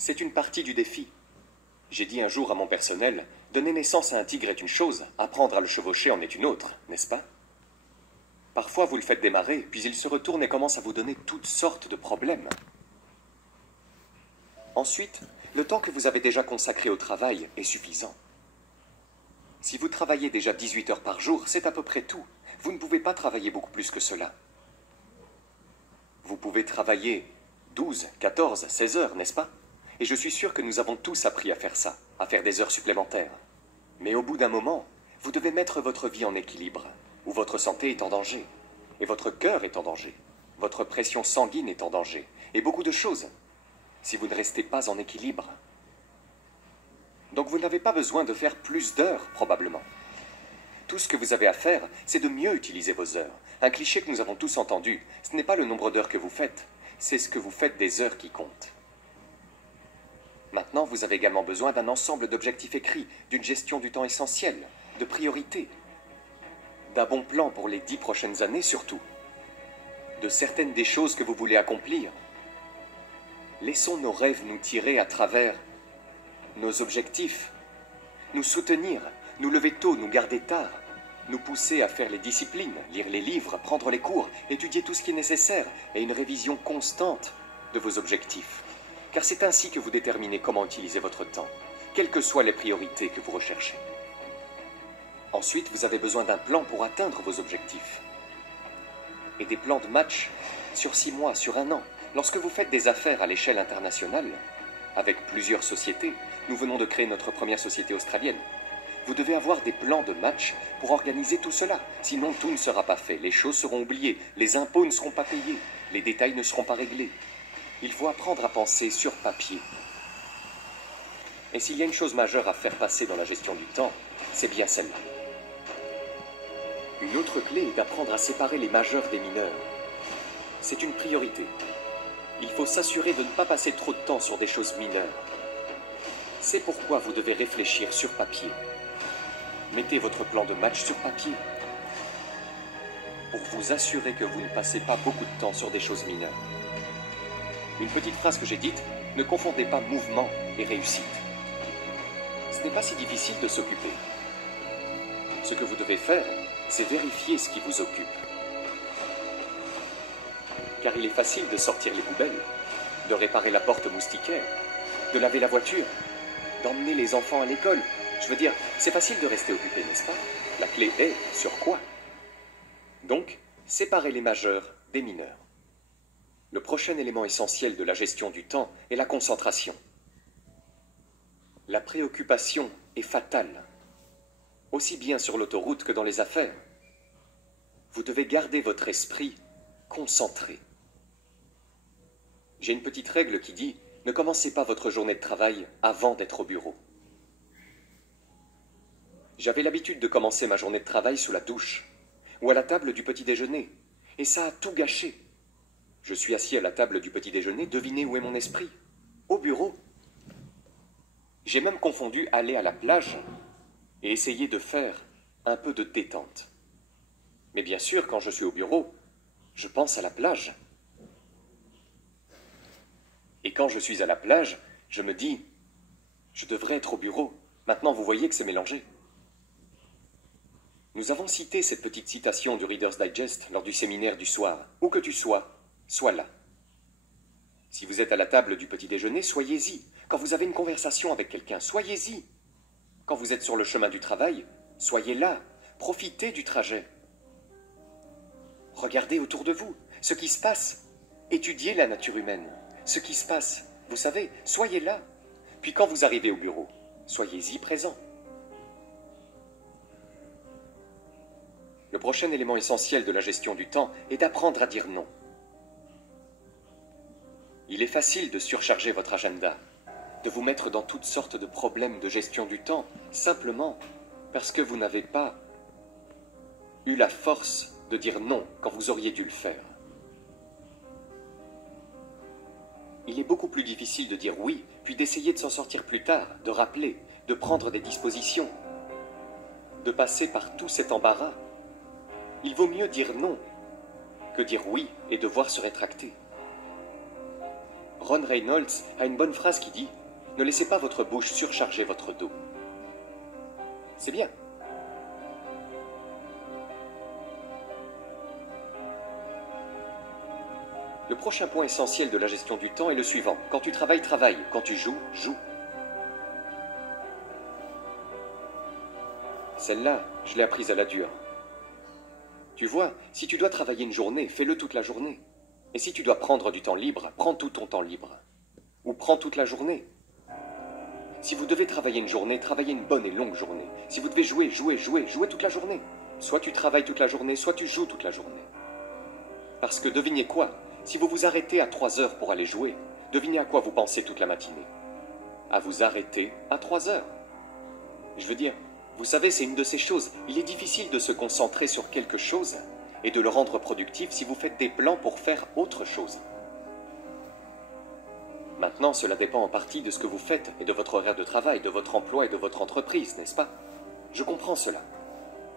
C'est une partie du défi. J'ai dit un jour à mon personnel, donner naissance à un tigre est une chose, apprendre à le chevaucher en est une autre, n'est-ce pas? Parfois vous le faites démarrer, puis il se retourne et commence à vous donner toutes sortes de problèmes. Ensuite, le temps que vous avez déjà consacré au travail est suffisant. Si vous travaillez déjà 18 heures par jour, c'est à peu près tout. Vous ne pouvez pas travailler beaucoup plus que cela. Vous pouvez travailler 12, 14, 16 heures, n'est-ce pas? Et je suis sûr que nous avons tous appris à faire ça, à faire des heures supplémentaires. Mais au bout d'un moment, vous devez mettre votre vie en équilibre, où votre santé est en danger, et votre cœur est en danger, votre pression sanguine est en danger, et beaucoup de choses, si vous ne restez pas en équilibre. Donc vous n'avez pas besoin de faire plus d'heures, probablement. Tout ce que vous avez à faire, c'est de mieux utiliser vos heures. Un cliché que nous avons tous entendu, ce n'est pas le nombre d'heures que vous faites, c'est ce que vous faites des heures qui comptent. Maintenant, vous avez également besoin d'un ensemble d'objectifs écrits, d'une gestion du temps essentielle, de priorités, d'un bon plan pour les 10 prochaines années surtout, de certaines des choses que vous voulez accomplir. Laissons nos rêves nous tirer à travers nos objectifs, nous soutenir, nous lever tôt, nous garder tard, nous pousser à faire les disciplines, lire les livres, prendre les cours, étudier tout ce qui est nécessaire et une révision constante de vos objectifs. Car c'est ainsi que vous déterminez comment utiliser votre temps, quelles que soient les priorités que vous recherchez. Ensuite, vous avez besoin d'un plan pour atteindre vos objectifs. Et des plans de match sur 6 mois, sur 1 an. Lorsque vous faites des affaires à l'échelle internationale, avec plusieurs sociétés, nous venons de créer notre première société australienne, vous devez avoir des plans de match pour organiser tout cela. Sinon, tout ne sera pas fait, les choses seront oubliées, les impôts ne seront pas payés, les détails ne seront pas réglés. Il faut apprendre à penser sur papier. Et s'il y a une chose majeure à faire passer dans la gestion du temps, c'est bien celle-là. Une autre clé est d'apprendre à séparer les majeurs des mineurs. C'est une priorité. Il faut s'assurer de ne pas passer trop de temps sur des choses mineures. C'est pourquoi vous devez réfléchir sur papier. Mettez votre plan de match sur papier pour vous assurer que vous ne passez pas beaucoup de temps sur des choses mineures. Une petite phrase que j'ai dite, ne confondez pas mouvement et réussite. Ce n'est pas si difficile de s'occuper. Ce que vous devez faire, c'est vérifier ce qui vous occupe. Car il est facile de sortir les poubelles, de réparer la porte moustiquaire, de laver la voiture, d'emmener les enfants à l'école. Je veux dire, c'est facile de rester occupé, n'est-ce pas? La clé est sur quoi? Donc, séparez les majeurs des mineurs. Le prochain élément essentiel de la gestion du temps est la concentration. La préoccupation est fatale, aussi bien sur l'autoroute que dans les affaires. Vous devez garder votre esprit concentré. J'ai une petite règle qui dit « Ne commencez pas votre journée de travail avant d'être au bureau ». J'avais l'habitude de commencer ma journée de travail sous la douche ou à la table du petit déjeuner, et ça a tout gâché. Je suis assis à la table du petit déjeuner, devinez où est mon esprit? Au bureau. J'ai même confondu aller à la plage et essayer de faire un peu de détente. Mais bien sûr, quand je suis au bureau, je pense à la plage. Et quand je suis à la plage, je me dis, je devrais être au bureau. Maintenant, vous voyez que c'est mélangé. Nous avons cité cette petite citation du Reader's Digest lors du séminaire du soir. Où que tu sois, sois là. Si vous êtes à la table du petit déjeuner, soyez-y. Quand vous avez une conversation avec quelqu'un, soyez-y. Quand vous êtes sur le chemin du travail, soyez là. Profitez du trajet. Regardez autour de vous ce qui se passe. Étudiez la nature humaine. Ce qui se passe, vous savez, soyez là. Puis quand vous arrivez au bureau, soyez-y présent. Le prochain élément essentiel de la gestion du temps est d'apprendre à dire non. Il est facile de surcharger votre agenda, de vous mettre dans toutes sortes de problèmes de gestion du temps, simplement parce que vous n'avez pas eu la force de dire non quand vous auriez dû le faire. Il est beaucoup plus difficile de dire oui, puis d'essayer de s'en sortir plus tard, de rappeler, de prendre des dispositions, de passer par tout cet embarras. Il vaut mieux dire non que dire oui et devoir se rétracter. Ron Reynolds a une bonne phrase qui dit « Ne laissez pas votre bouche surcharger votre dos ». C'est bien. Le prochain point essentiel de la gestion du temps est le suivant. Quand tu travailles, travaille. Quand tu joues, joue. Celle-là, je l'ai apprise à la dure. Tu vois, si tu dois travailler une journée, fais-le toute la journée. Et si tu dois prendre du temps libre, prends tout ton temps libre. Ou prends toute la journée. Si vous devez travailler une journée, travaillez une bonne et longue journée. Si vous devez jouer toute la journée. Soit tu travailles toute la journée, soit tu joues toute la journée. Parce que devinez quoi? Si vous vous arrêtez à 3 heures pour aller jouer, devinez à quoi vous pensez toute la matinée. À vous arrêter à 3 heures. Je veux dire, vous savez, c'est une de ces choses. Il est difficile de se concentrer sur quelque chose et de le rendre productif si vous faites des plans pour faire autre chose. Maintenant, cela dépend en partie de ce que vous faites et de votre horaire de travail, de votre emploi et de votre entreprise, n'est-ce pas? Je comprends cela.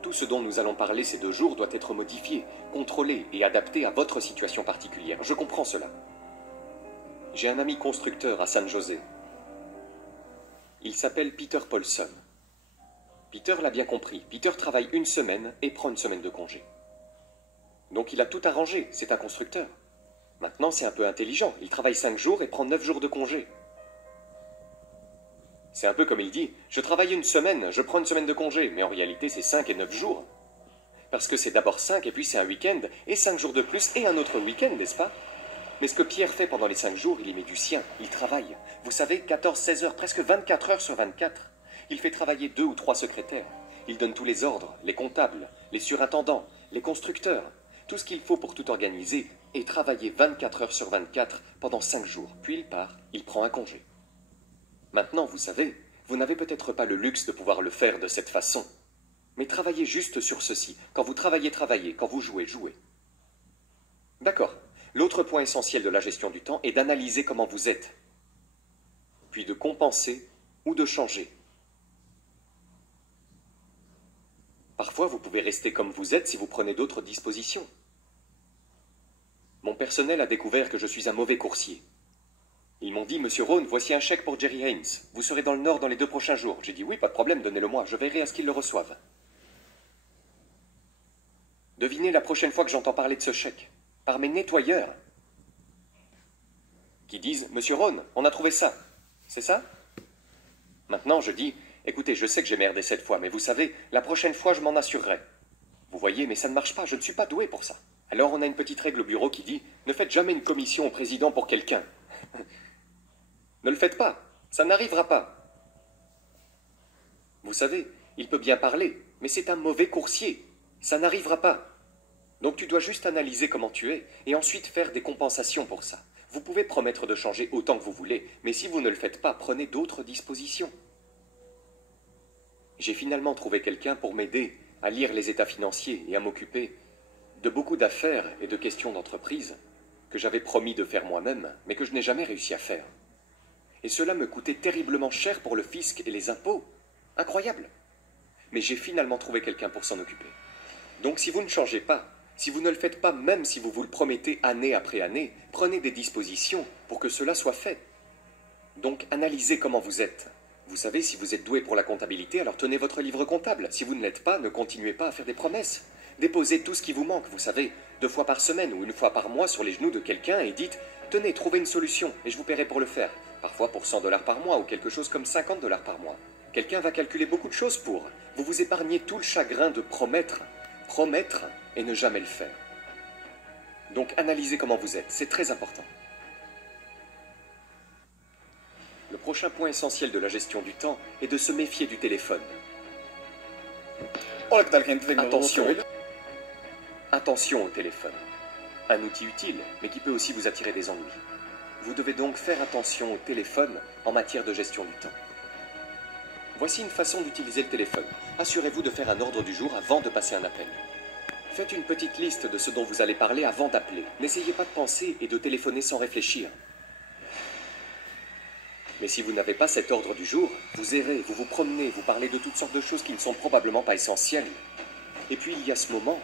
Tout ce dont nous allons parler ces 2 jours doit être modifié, contrôlé et adapté à votre situation particulière. Je comprends cela. J'ai un ami constructeur à San José. Il s'appelle Peter Paulson. Peter l'a bien compris. Peter travaille 1 semaine et prend 1 semaine de congé. Donc il a tout arrangé, c'est un constructeur. Maintenant, c'est un peu intelligent. Il travaille 5 jours et prend 9 jours de congé. C'est un peu comme il dit, je travaille 1 semaine, je prends 1 semaine de congé, mais en réalité c'est 5 et 9 jours. Parce que c'est d'abord 5 et puis c'est un week-end, et 5 jours de plus et un autre week-end, n'est-ce pas? Mais ce que Pierre fait pendant les 5 jours, il y met du sien, il travaille. Vous savez, 14-16 heures, presque 24 heures sur 24. Il fait travailler 2 ou 3 secrétaires. Il donne tous les ordres, les comptables, les surintendants, les constructeurs, tout ce qu'il faut pour tout organiser, et travailler 24 heures sur 24 pendant 5 jours. Puis il part, il prend un congé. Maintenant, vous savez, vous n'avez peut-être pas le luxe de pouvoir le faire de cette façon. Mais travaillez juste sur ceci. Quand vous travaillez, travaillez. Quand vous jouez, jouez. D'accord. L'autre point essentiel de la gestion du temps est d'analyser comment vous êtes, puis de compenser ou de changer. Parfois, vous pouvez rester comme vous êtes si vous prenez d'autres dispositions. Mon personnel a découvert que je suis un mauvais coursier. Ils m'ont dit, Monsieur Rohn, voici un chèque pour Jerry Haynes. Vous serez dans le Nord dans les 2 prochains jours. J'ai dit, oui, pas de problème, donnez-le-moi, je verrai à ce qu'ils le reçoivent. Devinez la prochaine fois que j'entends parler de ce chèque. Par mes nettoyeurs. Qui disent, Monsieur Rohn, on a trouvé ça. C'est ça? Maintenant, je dis, écoutez, je sais que j'ai merdé cette fois, mais vous savez, la prochaine fois, je m'en assurerai. Vous voyez, mais ça ne marche pas, je ne suis pas doué pour ça. Alors on a une petite règle au bureau qui dit, ne faites jamais une commission au président pour quelqu'un. Ne le faites pas, ça n'arrivera pas. Vous savez, il peut bien parler, mais c'est un mauvais coursier. Ça n'arrivera pas. Donc tu dois juste analyser comment tu es, et ensuite faire des compensations pour ça. Vous pouvez promettre de changer autant que vous voulez, mais si vous ne le faites pas, prenez d'autres dispositions. J'ai finalement trouvé quelqu'un pour m'aider à lire les états financiers et à m'occuper de beaucoup d'affaires et de questions d'entreprise que j'avais promis de faire moi-même, mais que je n'ai jamais réussi à faire. Et cela me coûtait terriblement cher pour le fisc et les impôts. Incroyable. Mais j'ai finalement trouvé quelqu'un pour s'en occuper. Donc si vous ne changez pas, si vous ne le faites pas même si vous vous le promettez année après année, prenez des dispositions pour que cela soit fait. Donc analysez comment vous êtes. Vous savez, si vous êtes doué pour la comptabilité, alors tenez votre livre comptable. Si vous ne l'êtes pas, ne continuez pas à faire des promesses. Déposez tout ce qui vous manque, vous savez, 2 fois par semaine ou 1 fois par mois sur les genoux de quelqu'un et dites « Tenez, trouvez une solution et je vous paierai pour le faire. » Parfois pour 100 $ par mois ou quelque chose comme 50 $ par mois. Quelqu'un va calculer beaucoup de choses pour. Vous vous épargnez tout le chagrin de promettre et ne jamais le faire. Donc analysez comment vous êtes, c'est très important. Le prochain point essentiel de la gestion du temps est de se méfier du téléphone. Attention. Attention au téléphone. Un outil utile, mais qui peut aussi vous attirer des ennuis. Vous devez donc faire attention au téléphone en matière de gestion du temps. Voici une façon d'utiliser le téléphone. Assurez-vous de faire un ordre du jour avant de passer un appel. Faites une petite liste de ce dont vous allez parler avant d'appeler. N'essayez pas de penser et de téléphoner sans réfléchir. Mais si vous n'avez pas cet ordre du jour, vous errez, vous vous promenez, vous parlez de toutes sortes de choses qui ne sont probablement pas essentielles. Et puis il y a ce moment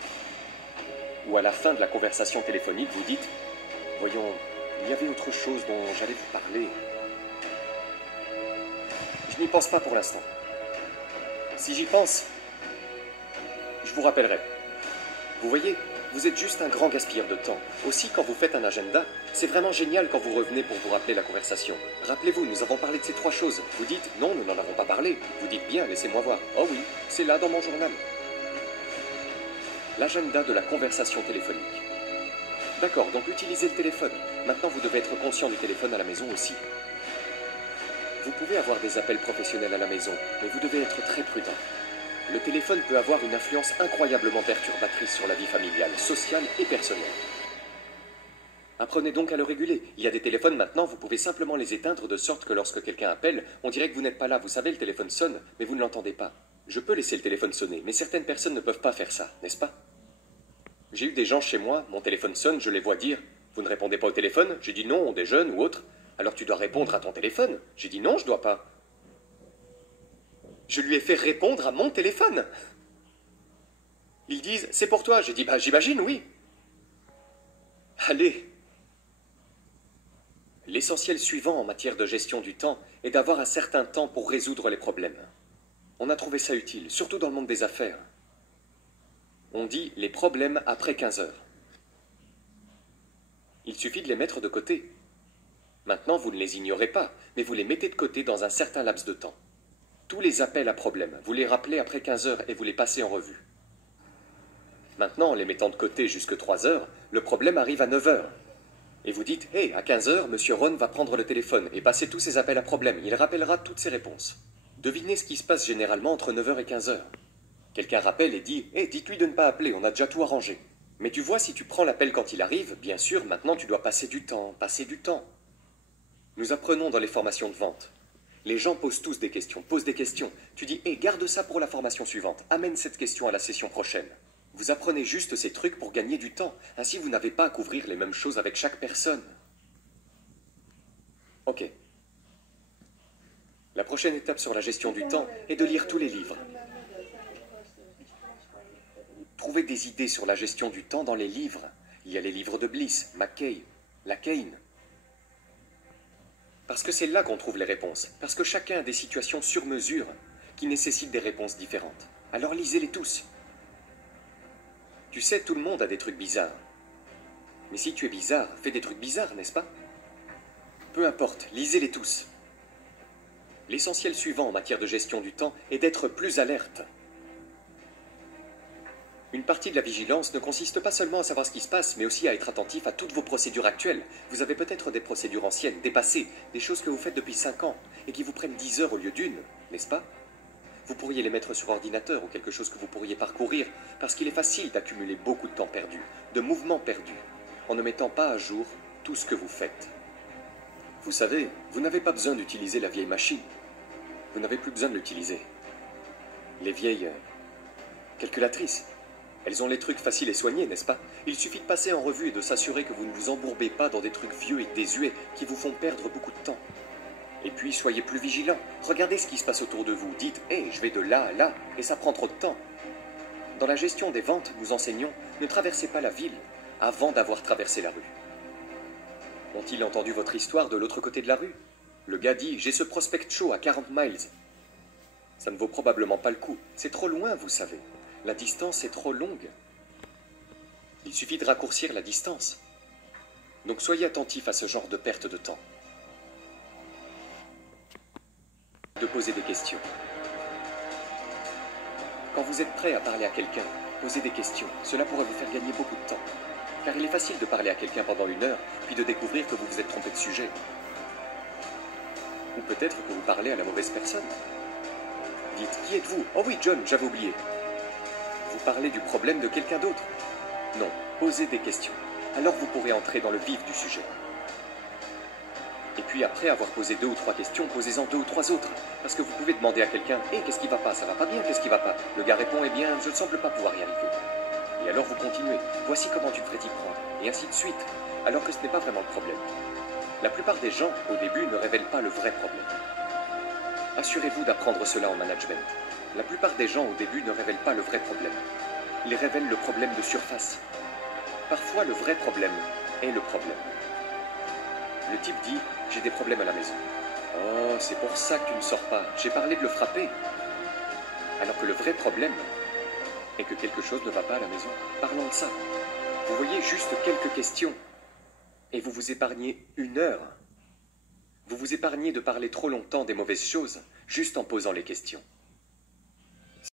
où à la fin de la conversation téléphonique, vous dites « Voyons, Il y avait autre chose dont j'allais vous parler. Je n'y pense pas pour l'instant. Si j'y pense, je vous rappellerai. Vous voyez, vous êtes juste un grand gaspilleur de temps. Aussi, quand vous faites un agenda, c'est vraiment génial quand vous revenez pour vous rappeler la conversation. Rappelez-vous, nous avons parlé de ces 3 choses. Vous dites, non, nous n'en avons pas parlé. Vous dites bien, laissez-moi voir. Oh oui, c'est là dans mon journal. L'agenda de la conversation téléphonique. D'accord, donc utilisez le téléphone. Maintenant, vous devez être conscient du téléphone à la maison aussi. Vous pouvez avoir des appels professionnels à la maison, mais vous devez être très prudent. Le téléphone peut avoir une influence incroyablement perturbatrice sur la vie familiale, sociale et personnelle. Apprenez donc à le réguler. Il y a des téléphones maintenant, vous pouvez simplement les éteindre de sorte que lorsque quelqu'un appelle, on dirait que vous n'êtes pas là. Vous savez, le téléphone sonne, mais vous ne l'entendez pas. Je peux laisser le téléphone sonner, mais certaines personnes ne peuvent pas faire ça, n'est-ce pas? J'ai eu des gens chez moi, mon téléphone sonne, je les vois dire « Vous ne répondez pas au téléphone ?» J'ai dit non, on déjeune ou autre. Alors tu dois répondre à ton téléphone. J'ai dit non, je dois pas. Je lui ai fait répondre à mon téléphone. Ils disent « C'est pour toi ». J'ai dit « Bah j'imagine, oui ». Allez. L'essentiel suivant en matière de gestion du temps est d'avoir un certain temps pour résoudre les problèmes. On a trouvé ça utile, surtout dans le monde des affaires. On dit les problèmes après 15 heures. Il suffit de les mettre de côté. Maintenant, vous ne les ignorez pas, mais vous les mettez de côté dans un certain laps de temps. Tous les appels à problème, vous les rappelez après 15 heures et vous les passez en revue. Maintenant, en les mettant de côté jusque 3 heures, le problème arrive à 9 heures. Et vous dites, hé, à 15 heures, Monsieur Ron va prendre le téléphone et passer tous ses appels à problème. Il rappellera toutes ses réponses. Devinez ce qui se passe généralement entre 9 heures et 15 heures. Quelqu'un rappelle et dit, hé, dites-lui de ne pas appeler, on a déjà tout arrangé. Mais tu vois, si tu prends l'appel quand il arrive, bien sûr, maintenant tu dois passer du temps. Nous apprenons dans les formations de vente. Les gens posent tous des questions, posent des questions. Tu dis, hé, garde ça pour la formation suivante, amène cette question à la session prochaine. Vous apprenez juste ces trucs pour gagner du temps. Ainsi, vous n'avez pas à couvrir les mêmes choses avec chaque personne. Ok. La prochaine étape sur la gestion du temps est de lire tous les livres. Trouvez des idées sur la gestion du temps dans les livres. Il y a les livres de Bliss, McKay, Lacane. Parce que c'est là qu'on trouve les réponses. Parce que chacun a des situations sur mesure qui nécessitent des réponses différentes. Alors lisez-les tous. Tu sais, tout le monde a des trucs bizarres. Mais si tu es bizarre, fais des trucs bizarres, n'est-ce pas? Peu importe, lisez-les tous. L'essentiel suivant en matière de gestion du temps est d'être plus alerte. Une partie de la vigilance ne consiste pas seulement à savoir ce qui se passe, mais aussi à être attentif à toutes vos procédures actuelles. Vous avez peut-être des procédures anciennes, dépassées, des choses que vous faites depuis 5 ans, et qui vous prennent 10 heures au lieu d'une, n'est-ce pas? Vous pourriez les mettre sur ordinateur ou quelque chose que vous pourriez parcourir, parce qu'il est facile d'accumuler beaucoup de temps perdu, de mouvements perdus, en ne mettant pas à jour tout ce que vous faites. Vous savez, vous n'avez pas besoin d'utiliser la vieille machine. Vous n'avez plus besoin de l'utiliser. Les vieilles calculatrices, elles ont les trucs faciles et soignés, n'est-ce pas? Il suffit de passer en revue et de s'assurer que vous ne vous embourbez pas dans des trucs vieux et désuets qui vous font perdre beaucoup de temps. Et puis, soyez plus vigilants. Regardez ce qui se passe autour de vous. Dites, hé, je vais de là à là, et ça prend trop de temps. Dans la gestion des ventes, nous enseignons, ne traversez pas la ville avant d'avoir traversé la rue. Ont-ils entendu votre histoire de l'autre côté de la rue? Le gars dit, j'ai ce prospect show à 40 miles. Ça ne vaut probablement pas le coup. C'est trop loin, vous savez. La distance est trop longue. Il suffit de raccourcir la distance. Donc soyez attentifs à ce genre de perte de temps. De poser des questions. Quand vous êtes prêt à parler à quelqu'un, posez des questions. Cela pourrait vous faire gagner beaucoup de temps. Car il est facile de parler à quelqu'un pendant 1 heure, puis de découvrir que vous vous êtes trompé de sujet. Ou peut-être que vous parlez à la mauvaise personne. Dites, qui êtes-vous? Oh oui, John, j'avais oublié. Vous parlez du problème de quelqu'un d'autre? Non, posez des questions. Alors vous pourrez entrer dans le vif du sujet. Et puis après avoir posé 2 ou 3 questions, posez-en 2 ou 3 autres. Parce que vous pouvez demander à quelqu'un, hé, qu'est-ce qui va pas? Ça va pas bien, qu'est-ce qui va pas? Le gars répond, eh bien, je ne semble pas pouvoir y arriver. Et alors vous continuez, voici comment tu devrais t'y prendre, et ainsi de suite, alors que ce n'est pas vraiment le problème. La plupart des gens, au début, ne révèlent pas le vrai problème. Assurez-vous d'apprendre cela en management. La plupart des gens, au début, ne révèlent pas le vrai problème. Ils révèlent le problème de surface. Parfois, le vrai problème est le problème. Le type dit « J'ai des problèmes à la maison ». Oh, c'est pour ça que tu ne sors pas. J'ai parlé de le frapper. Alors que le vrai problème est que quelque chose ne va pas à la maison. Parlons de ça. Vous voyez, juste quelques questions. Et vous vous épargnez 1 heure. Vous vous épargnez de parler trop longtemps des mauvaises choses, juste en posant les questions.